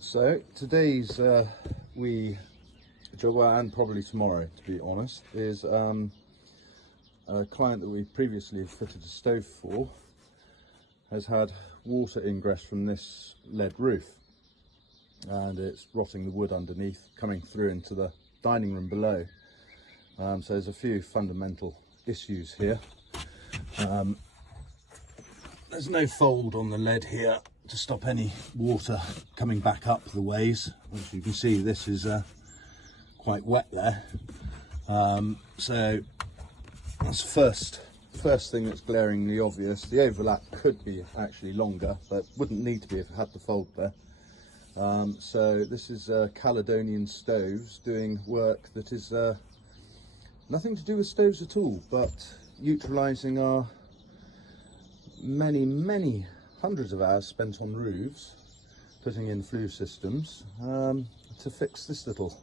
So today's job, and probably tomorrow to be honest, is a client that we previously fitted a stove for has had water ingress from this lead roof, and it's rotting the wood underneath, coming through into the dining room below. So there's a few fundamental issues here. There's no fold on the lead here to stop any water coming back up the ways. As you can see, this is quite wet there. So that's first thing that's glaringly obvious. The overlap could be actually longer, but wouldn't need to be if it had the fold there. So this is Caledonian Stoves doing work that is nothing to do with stoves at all, but utilising our many hundreds of hours spent on roofs putting in flue systems to fix this little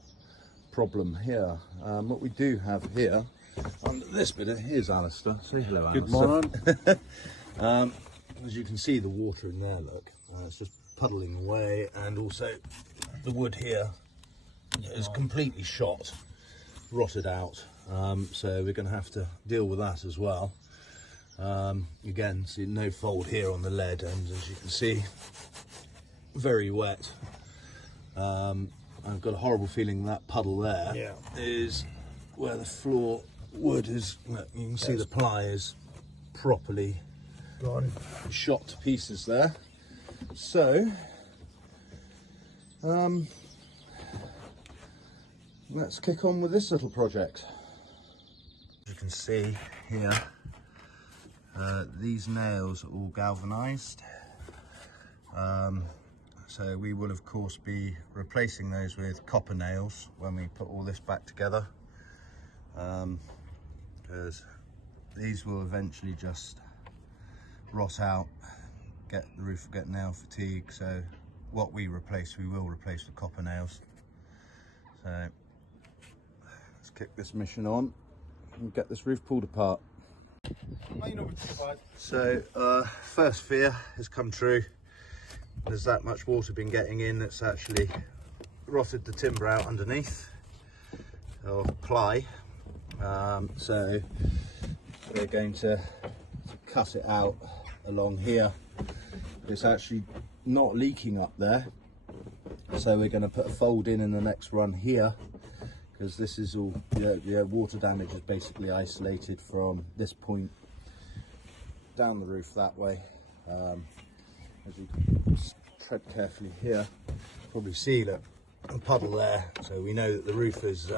problem here. What we do have here under this bit, here's Alistair. Say hello, Alistair. Good morning. As you can see, the water in there, look, it's just puddling away, and also the wood here is completely shot, rotted out. So we're going to have to deal with that as well. Again, see no fold here on the lead, and as you can see, very wet. I've got a horrible feeling that puddle there is where the floor wood is. You can see the ply is properly gone, shot to pieces there. So let's kick on with this little project. As you can see here, these nails are all galvanized, so we will of course be replacing those with copper nails when we put all this back together, because these will eventually just rot out, the roof will get nail fatigue. So what we replace, we will replace with copper nails. So let's kick this mission on and get this roof pulled apart. So first fear has come true. There's that much water been getting in that's actually rotted the timber out underneath, or ply. So we're going to cut it out along here. It's actually not leaking up there, so we're going to put a fold in the next run here, because this is all, water damage is basically isolated from this point down the roof that way. As you can tread carefully here, probably see a puddle there, so we know that the roof is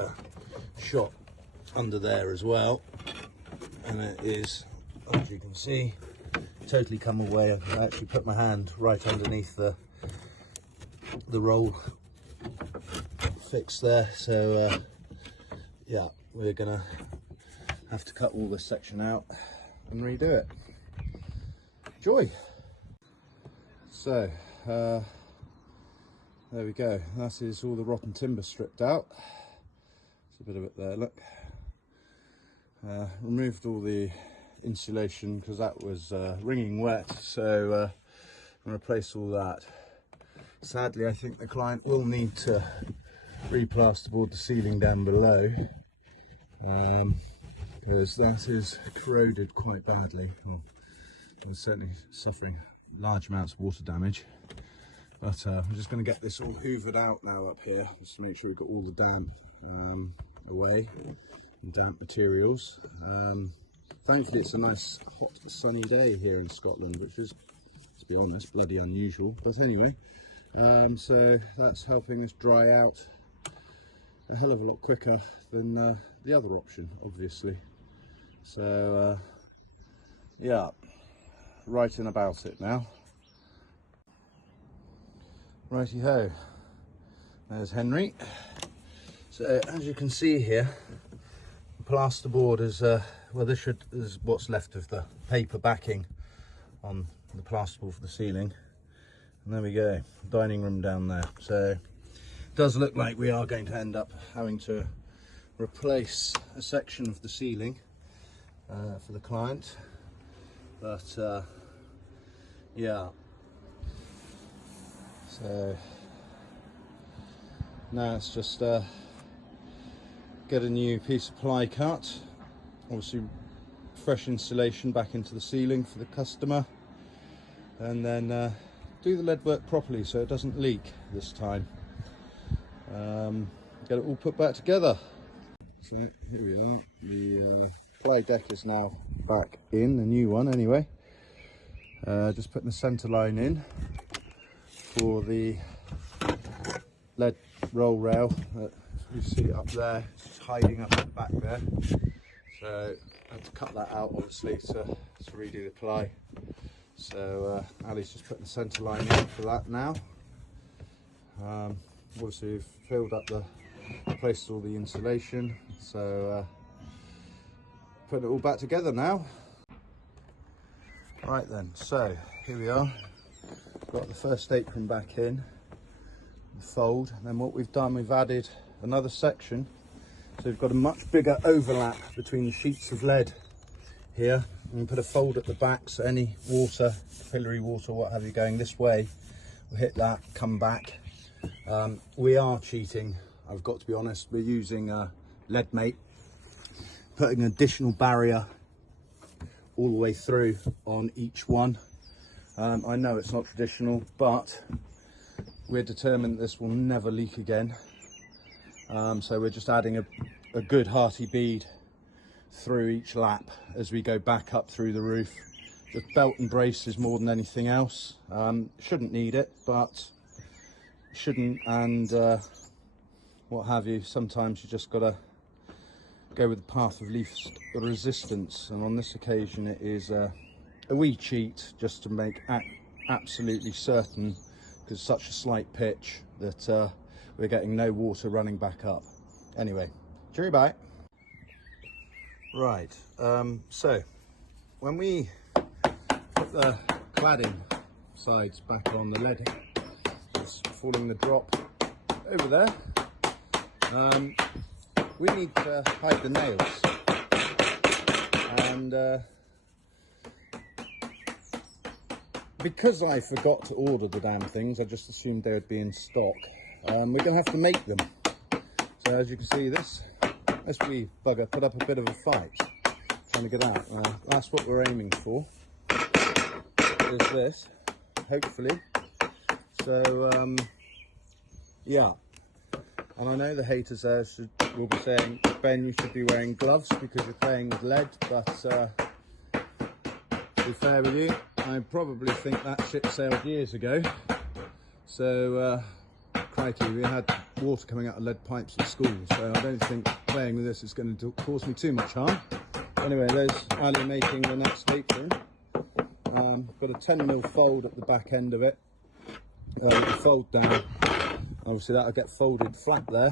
shot under there as well, and it is, as you can see, totally come away. I can actually put my hand right underneath the roll fixed there. So yeah, we're gonna have to cut all this section out and redo it. Joy. So there we go, that is all the rotten timber stripped out. There's a bit of it there, look. Removed all the insulation because that was wringing wet, so replace all that. Sadly, I think the client will need to replasterboard the ceiling down below, because that is corroded quite badly. Well, it's certainly suffering large amounts of water damage. But I'm just going to get this all hoovered out now up here, just to make sure we've got all the damp away, and damp materials. Thankfully it's a nice hot sunny day here in Scotland, which is, to be honest, bloody unusual. But anyway, so that's helping us dry out a hell of a lot quicker than the other option, obviously. So yeah, writing about it now. Righty ho, there's Henry. So as you can see here, plasterboard is well, this is what's left of the paper backing on the plasterboard for the ceiling, and there we go, dining room down there. So it does look like we are going to end up having to replace a section of the ceiling for the client, but yeah, so Now it's just get a new piece of ply cut, obviously fresh insulation back into the ceiling for the customer, and then do the lead work properly so it doesn't leak this time. Get it all put back together. So here we are, the ply deck is now back in, the new one anyway. Just putting the centre line in for the lead roll rail that you see up there. It's just hiding up at the back there, so I had to cut that out obviously to redo the ply. So Ali's just putting the centre line in for that now. Obviously we've filled up replaced all the insulation, so put it all back together now. Right then, so here we are, got the first apron back in, the fold, and then what we've done, we've added another section, so we've got a much bigger overlap between the sheets of lead here, and put a fold at the back so any water, capillary water, what have you, going this way will hit that, come back. We are cheating, I've got to be honest. We're using lead mate, putting an additional barrier all the way through on each one. I know it's not traditional, but we're determined this will never leak again. So we're just adding a good hearty bead through each lap as we go back up through the roof. Just belt and braces more than anything else. Shouldn't need it, but shouldn't, and what have you. Sometimes you just gotta go with the path of least resistance, and on this occasion it is a wee cheat just to make absolutely certain, because such a slight pitch, that we're getting no water running back up. Anyway, cheerio, bye. Right, so when we put the cladding sides back on the lead, it's falling the drop over there. We need to hide the nails, and because I forgot to order the damn things, I just assumed they would be in stock. We're going to have to make them. So as you can see, this wee bugger put up a bit of a fight trying to get out. That's what we're aiming for, is this, hopefully. So yeah, and I know the haters there will be saying, Ben, you should be wearing gloves because you're playing with lead, but to be fair with you, I probably think that ship sailed years ago. So crikey, we had water coming out of lead pipes at school, so I don't think playing with this is going to cause me too much harm. Anyway, there's Ali making the next apron. Got a 10mm fold at the back end of it. Fold down, obviously that'll get folded flat there,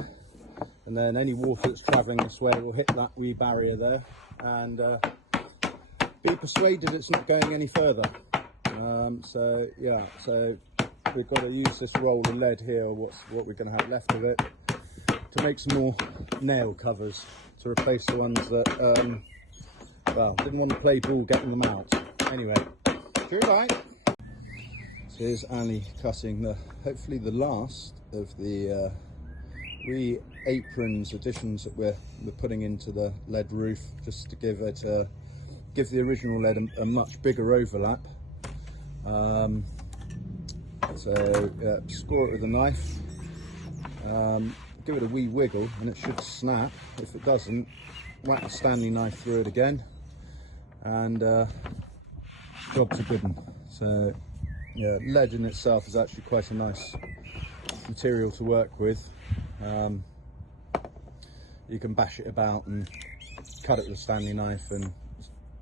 and then any water that's travelling this way will hit that wee barrier there, and be persuaded it's not going any further. So yeah, so we've got to use this roll of lead here, what we're going to have left of it, to make some more nail covers to replace the ones that well, didn't want to play ball getting them out. Anyway, cheerio, bye. So here's Ali cutting hopefully the last of the wee aprons additions that we're putting into the lead roof, just to give it give the original lead a much bigger overlap. So score it with a knife, give it a wee wiggle and it should snap. If it doesn't, whack the Stanley knife through it again, and job's a good one. So yeah, lead in itself is actually quite a nice material to work with. You can bash it about and cut it with a Stanley knife and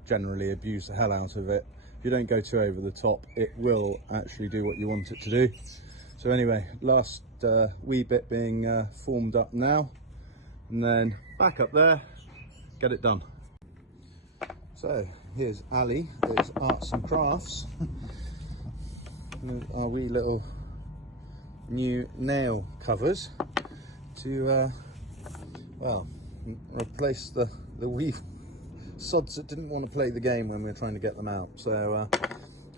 generally abuse the hell out of it. If you don't go too over the top, it will actually do what you want it to do. So anyway, last wee bit being formed up now, and then back up there, get it done. So here's Ali, there's arts and crafts. Our wee little new nail covers to well, replace the wee sods that didn't want to play the game when we were trying to get them out, so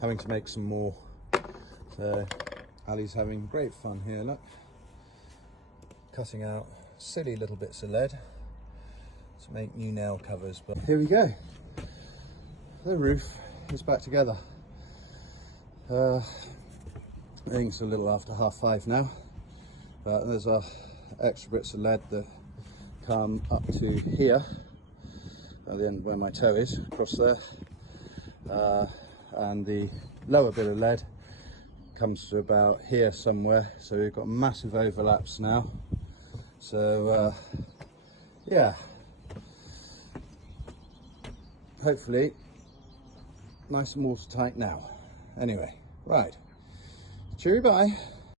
having to make some more. So Ali's having great fun here, look, cutting out silly little bits of lead to make new nail covers. But here we go, the roof is back together. I think it's a little after 5:30 now, but there's extra bits of lead that come up to here at the end where my toe is, across there, and the lower bit of lead comes to about here somewhere, so we've got massive overlaps now. So yeah, hopefully nice and watertight now. Anyway, right, cheery bye.